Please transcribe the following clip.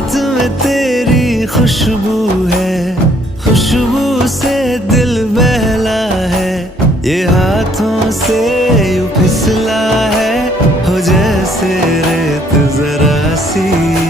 हाथ में तेरी खुशबू है, खुशबू से दिल बहला है। ये हाथों से यूं फिसला है, हो जैसे रेत जरा सी।